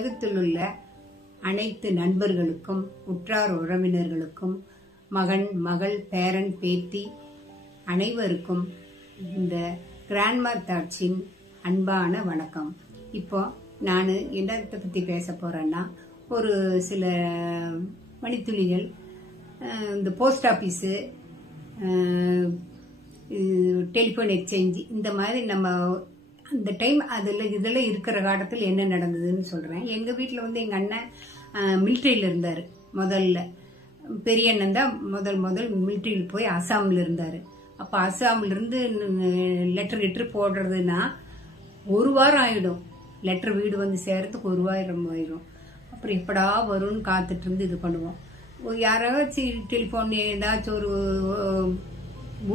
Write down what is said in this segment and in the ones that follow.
உலகத்தில் உள்ள அனைத்து நண்பர்களுக்கும் உற்றார் உறவினர்களுக்கும் மகன் மகள் பேரன் பேத்தி அனைவருக்கும் இந்த கிராண்ட்மா தாட்ஸின் அன்பான வணக்கம். இப்போ நான் என்னத்தை பற்றி பேச போறேன்னா, ஒரு சில மணித்துளிகள் இந்த போஸ்ட் ஆஃபீஸு, டெலிஃபோன் எக்ஸ்சேஞ்ச், இந்த மாதிரி நம்ம அந்த டைம் இதெல்லாம் இருக்கிற காலத்தில் என்ன நடந்ததுன்னு சொல்கிறேன். எங்கள் வீட்டில் வந்து எங்கள் அண்ணன் மிலிட்ரியில் இருந்தார். முதல்ல பெரிய அண்ணன் தான் முதல் மிலிட்ரியில் போய் அசாமில் இருந்தார். அப்போ அசாமிலிருந்து லெட்டர் போடுறதுன்னா ஒரு வாரம் ஆகிடும். லெட்டர் வீடு வந்து சேர்றதுக்கு ஒரு வாரம் ஆயிடும். அப்புறம் எப்படா வரும்னு காத்துட்டு இருந்து இது பண்ணுவோம். யாராச்சும் டெலிஃபோன் ஏதாச்சும் ஒரு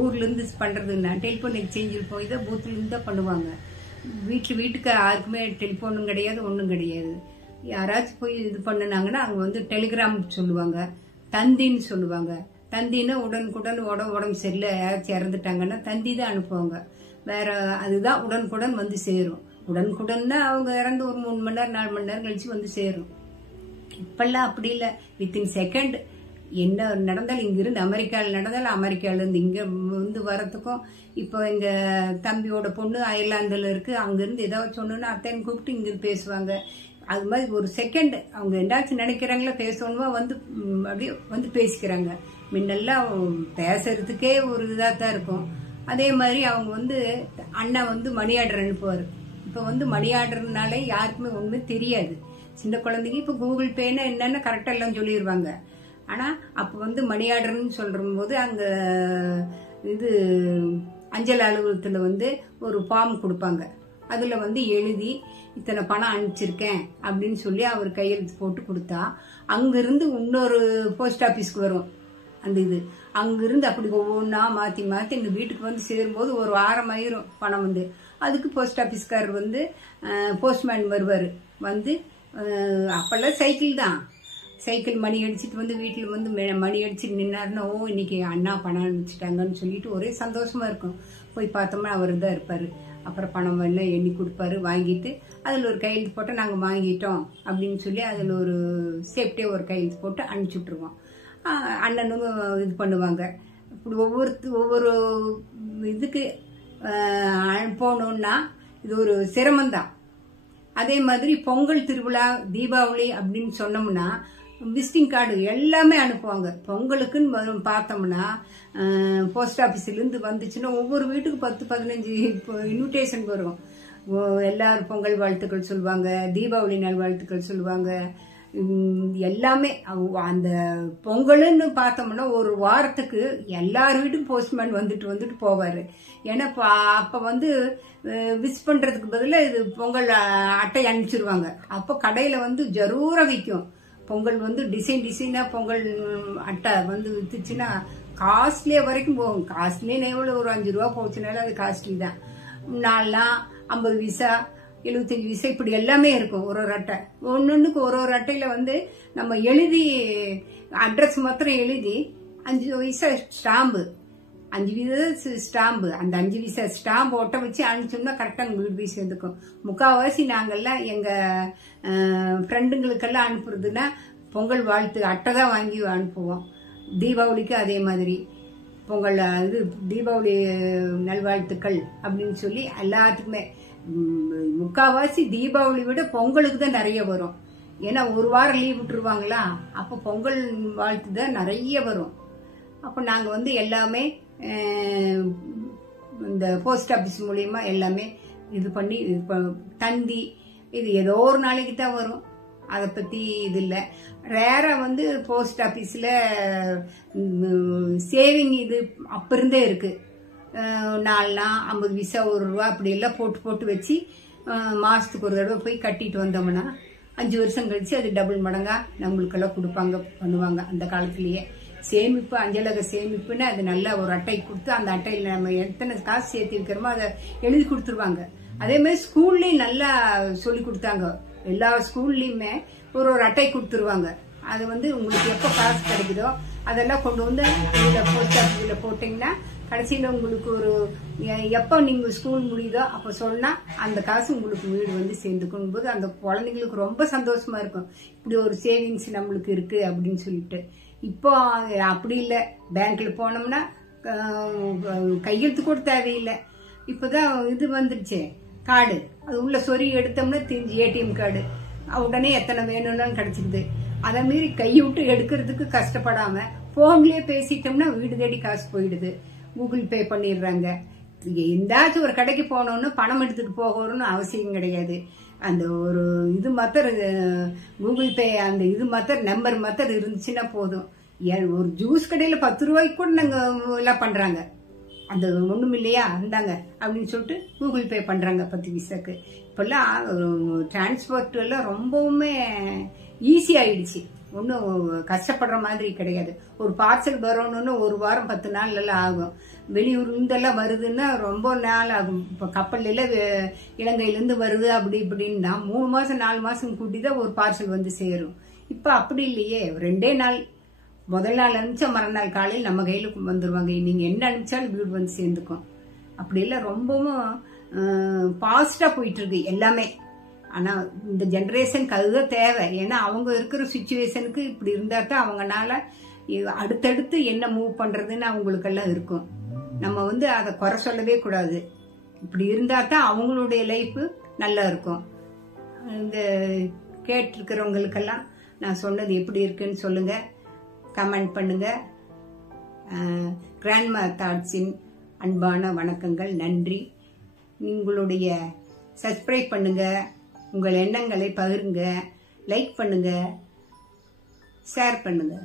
ஊர்லேருந்து பண்ணுறதுன்னா டெலிஃபோன் எக்ஸ்சேஞ்சில் போய் தான் பூத்துலேருந்து தான் பண்ணுவாங்க. வீட்டுக்கு யாருக்குமே டெலிஃபோனும் கிடையாது, ஒன்றும் கிடையாது. யாராச்சும் போய் இது பண்ணினாங்கன்னா அவங்க வந்து டெலிகிராம் சொல்லுவாங்க, தந்தின்னு சொல்லுவாங்க. தந்தின்னா உடனுக்குடன் உடம்பு சரியில்லை, யாராச்சும் இறந்துட்டாங்கன்னா தந்தி தான் அனுப்புவாங்க. வேற அதுதான் உடனுக்குடன் வந்து சேரும். உடனுக்குடன்னா அவங்க இறந்து ஒரு 3 மணி நேரம் 4 மணி நேரம் கழிச்சு வந்து சேரும். இப்பெல்லாம் அப்படி இல்லை, வித்தின் செகண்ட் என்ன நடந்தாலும், இங்கிருந்து அமெரிக்காவில் நடந்தாலும் அமெரிக்காவிலேருந்து இங்கே வந்து வரத்துக்கும். இப்போ எங்கள் தம்பியோட பொண்ணு அயர்லாந்தில் இருக்குது, அங்கேருந்து ஏதாவது சொன்னோன்னா அத்தைன்னு கூப்பிட்டு இங்கிருந்து பேசுவாங்க. அது மாதிரி ஒரு செகண்ட் அவங்க என்னாச்சும் நினைக்கிறாங்களோ பேசணுமா வந்து அப்படியே வந்து பேசிக்கிறாங்க. முன்னெல்லாம் பேசுறதுக்கே ஒரு இதாக தான் இருக்கும். அதே மாதிரி அவங்க வந்து அண்ணன் வந்து மணி ஆர்டர் அனுப்புவார். இப்போ வந்து மணி ஆர்டர்னாலே யாருக்குமே ஒன்றுமே தெரியாது. சின்ன குழந்தைங்க இப்போ கூகுள் பேன்னா என்னென்ன கரெக்டாக எல்லாம் சொல்லிடுவாங்க. ஆனால் அப்போ வந்து மணி ஆர்டர்னு சொல்கிற போது அங்கே இது அஞ்சல் அலுவலகத்தில் வந்து ஒரு ஃபார்ம் கொடுப்பாங்க. அதில் வந்து எழுதி இத்தனை பணம் அனுப்பிச்சிருக்கேன் அப்படின்னு சொல்லி அவர் கையெழுத்து போட்டு கொடுத்தா அங்கிருந்து இன்னொரு போஸ்ட் ஆஃபீஸ்க்கு வரும். அந்த இது அங்கிருந்து அப்படி ஒவ்வொன்றா மாற்றி இந்த வீட்டுக்கு வந்து சேரும்போது ஒரு வாரம் ஆயிரும் பணம் வந்து. அதுக்கு போஸ்ட் ஆஃபீஸ்காரர் வந்து போஸ்ட்மேன் வருவார். வந்து அப்போல்லாம் சைக்கிள் தான், சைக்கிள் மணி அடிச்சுட்டு வந்து வீட்டில் வந்து மணி அடிச்சுட்டு நின்னாருன்னா, ஓ இன்னைக்கு அண்ணா பணம் அனுப்பிச்சிட்டாங்கன்னு சொல்லிட்டு ஒரே சந்தோஷமா இருக்கும். போய் பார்த்தோம்னா அவர் தான் இருப்பார். அப்புறம் பணம் எல்லாம் எண்ணி கொடுப்பாரு. வாங்கிட்டு அதில் ஒரு கையெழுத்து போட்டு நாங்கள் வாங்கிட்டோம் அப்படின்னு சொல்லி அதில் ஒரு சேஃப்டியாக ஒரு கையெழுத்து போட்டு அனுப்பிச்சி விட்ருவோம். அண்ணனும் இது பண்ணுவாங்க. இப்படி ஒவ்வொரு இதுக்கு போகணுன்னா இது ஒரு சிரமந்தான். அதே மாதிரி பொங்கல் திருவிழா, தீபாவளி அப்படின்னு சொன்னோம்னா விசிட்டிங் கார்டு எல்லாமே அனுப்புவாங்க. பொங்கலுக்குன்னு பார்த்தோம்னா போஸ்ட் ஆஃபீஸ்லேருந்து வந்துச்சுன்னா ஒவ்வொரு வீட்டுக்கு 10-15 இன்விடேஷன் வரும். எல்லாரும் பொங்கல் வாழ்த்துக்கள் சொல்லுவாங்க, தீபாவளி நாள் வாழ்த்துக்கள் சொல்லுவாங்க. எல்லாமே அந்த பொங்கல்னு பார்த்தோம்னா ஒரு வாரத்துக்கு எல்லார் வீட்டுக்கும் போஸ்ட்மேன் வந்துட்டு போவார். ஏன்னா அப்போ வந்து விஷ் பண்ணுறதுக்கு பதிலாக இது பொங்கல் அட்டை அனுப்பிச்சிருவாங்க. அப்போ கடையில் வந்து ஜரூராக விற்கும். பொங்கல் வந்து டிசைனாக பொங்கல் அட்டை வந்து விற்றுச்சுன்னா காஸ்ட்லியே வரைக்கும் போகும். காஸ்ட்லியே எவ்வளோ ஒரு 5 ரூபா போச்சுனாலும் அது காஸ்ட்லி தான். நாலாம் 50 பைசா 75 பைசா இப்படி எல்லாமே இருக்கும். ஒரு அட்டை ஒன்னொன்னுக்கு ஒரு அட்டையில வந்து நம்ம எழுதி அட்ரஸ் மாத்திரம் எழுதி 5 பைசா ஸ்டாம்பு, 5 பைசா ஸ்டாம்பு, அந்த 5 பைசா ஸ்டாம்பு ஒட்ட வச்சு அனுப்பிச்சோம்னா கரெக்டாக வீடு போய் சேர்ந்துக்கும். முக்கால்வாசி நாங்கள்லாம் எங்கள் ஃப்ரெண்டுங்களுக்கெல்லாம் அனுப்புறதுன்னா பொங்கல் வாழ்த்து அட்டை தான் வாங்கி அனுப்புவோம். தீபாவளிக்கு அதே மாதிரி பொங்கல் இது தீபாவளி நல்வாழ்த்துக்கள் அப்படின்னு சொல்லி எல்லாத்துக்குமே. முக்கால்வாசி தீபாவளி விட பொங்கலுக்கு தான் நிறைய வரும். ஏன்னா ஒரு வாரம் லீவ் விட்டுருவாங்களா, அப்போ பொங்கல் வாழ்த்து தான் நிறைய வரும். அப்போ நாங்கள் வந்து எல்லாமே இந்த போஸ்ட் ஆஃபீஸ் மூலியமா எல்லாமே இது பண்ணி தந்தி இது ஏதோ ஒரு நாளைக்கு தான் வரும். அதை பற்றி இது இல்லை. ரேராக வந்து போஸ்ட் ஆஃபீஸில் சேவிங் இது அப்போ இருந்தே இருக்குது. 4 50 பைசா 1 ரூபா அப்படி எல்லாம் போட்டு வச்சு மாதத்துக்கு ஒரு தடவை போய் கட்டிட்டு வந்தோம்னா 5 வருஷம் கழிச்சு அது டபுள் மடங்கா நம்மளுக்கெல்லாம் கொடுப்பாங்க, பண்ணுவாங்க. அந்த காலத்திலேயே சேமிப்பு, அஞ்சலக சேமிப்புன்னு அது நல்ல ஒரு அட்டை கொடுத்து அந்த அட்டையில் நம்ம எத்தனை காசு சேர்த்து வைக்கிறோமோ அதை எழுதி கொடுத்துருவாங்க. அதே மாதிரி ஸ்கூல்லையும் நல்லா சொல்லி கொடுத்தாங்க. எல்லா ஸ்கூல்லையுமே ஒரு அட்டை கொடுத்துருவாங்க. அது வந்து உங்களுக்கு எப்போ காசு கிடைக்குதோ அதெல்லாம் கொண்டு வந்து இதில் போஸ்ட் ஆஃபீஸில் போட்டிங்கன்னா கடைசியில் உங்களுக்கு ஒரு எப்போ நீங்கள் ஸ்கூல் முடியுதோ அப்போ சொன்னால் அந்த காசு உங்களுக்கு வீடு வந்து சேர்ந்துக்கும் போது அந்த குழந்தைங்களுக்கு ரொம்ப சந்தோஷமா இருக்கும். இப்படி ஒரு சேவிங்ஸ் நம்மளுக்கு இருக்கு அப்படின்னு சொல்லிட்டு. இப்போ அப்படி இல்லை, பேங்க்ல போனோம்னா கையெழுத்து கூட தேவையில்லை. இப்போதான் இது வந்துடுச்சு கார்டு, அது உள்ள சொறி எடுத்தோம்னா தெரிஞ்சு ஏடிஎம் கார்டு உடனே எத்தனை வேணும்னு கிடைச்சிருது. அதை மீறி கைவிட்டு எடுக்கிறதுக்கு கஷ்டப்படாம போன்லயே பேசிட்டோம்னா வீடு தேடி காசு போயிடுது. கூகுள் பே பண்ணிடுறாங்க. எந்தாச்சும் ஒரு கடைக்கு போனோம்னு பணம் எடுத்துட்டு போகணும்னு அவசியம் கிடையாது. அந்த ஒரு இது மாத்திர கூகுள் பே அந்த இது மாத்திர நம்பர் மாத்திர இருந்துச்சுன்னா போதும். ஒரு ஜூஸ் கடையில 10 ரூபாய்க்கு கூட நாங்க எல்லாம் பண்றாங்க. அந்த ஒண்ணும் இல்லையா இருந்தாங்க அப்படின்னு சொல்லிட்டு கூகுள் பே பண்றாங்க 10 பைசாக்கு. இப்பெல்லாம் டிரான்ஸ்போர்ட் எல்லாம் ரொம்பவுமே ஈஸி ஆயிடுச்சு. ஒன்றும் கஷ்டப்படுற மாதிரி கிடையாது. ஒரு பார்சல் வரணும்னு 1 வாரம் 10 நாள் எல்லாம் ஆகும். வெளியூர் இருந்தெல்லாம் வருதுன்னா ரொம்ப நாள் ஆகும். இப்போ கப்பல்ல எல்லாம் இலங்கையிலேருந்து வருது அப்படி இப்படின்னா 3 மாசம் 4 மாசம் கூட்டி தான் ஒரு பார்சல் வந்து சேரும். இப்போ அப்படி இல்லையே, 2 நாள், முதல் நாள் அனுப்பிச்சா மறுநாள் காலையில் நம்ம கையில வந்துருவாங்க. நீங்க என்ன அனுப்பிச்சாலும் வீடு வந்து சேர்ந்துக்கும். அப்படி எல்லாம் ரொம்பவும் பாசிட்டா போயிட்டு இருக்கு எல்லாமே. ஆனா இந்த ஜெனரேஷனுக்கு அதுதான் தேவை. ஏன்னா அவங்க இருக்கிற சிச்சுவேஷனுக்கு இப்படி இருந்தா தான் அவங்கனால அடுத்தடுத்து என்ன மூவ் பண்றதுன்னு அவங்களுக்கெல்லாம் இருக்கும். நம்ம வந்து அதை குறை சொல்லவே கூடாது. இப்படி இருந்தா தான் அவங்களுடைய லைஃப் நல்லா இருக்கும். இந்த கேட்டிருக்கிறவங்களுக்கெல்லாம் நான் சொன்னது எப்படி இருக்குன்னு சொல்லுங்க, கமெண்ட் பண்ணுங்க. கிராண்ட்மா தாட்ஸின் அன்பான வணக்கங்கள், நன்றி. உங்களுடைய சப்ஸ்கிரைப் பண்ணுங்க, உங்கள் எண்ணங்களை பகிருங்க, லைக் பண்ணுங்க, ஷேர் பண்ணுங்க.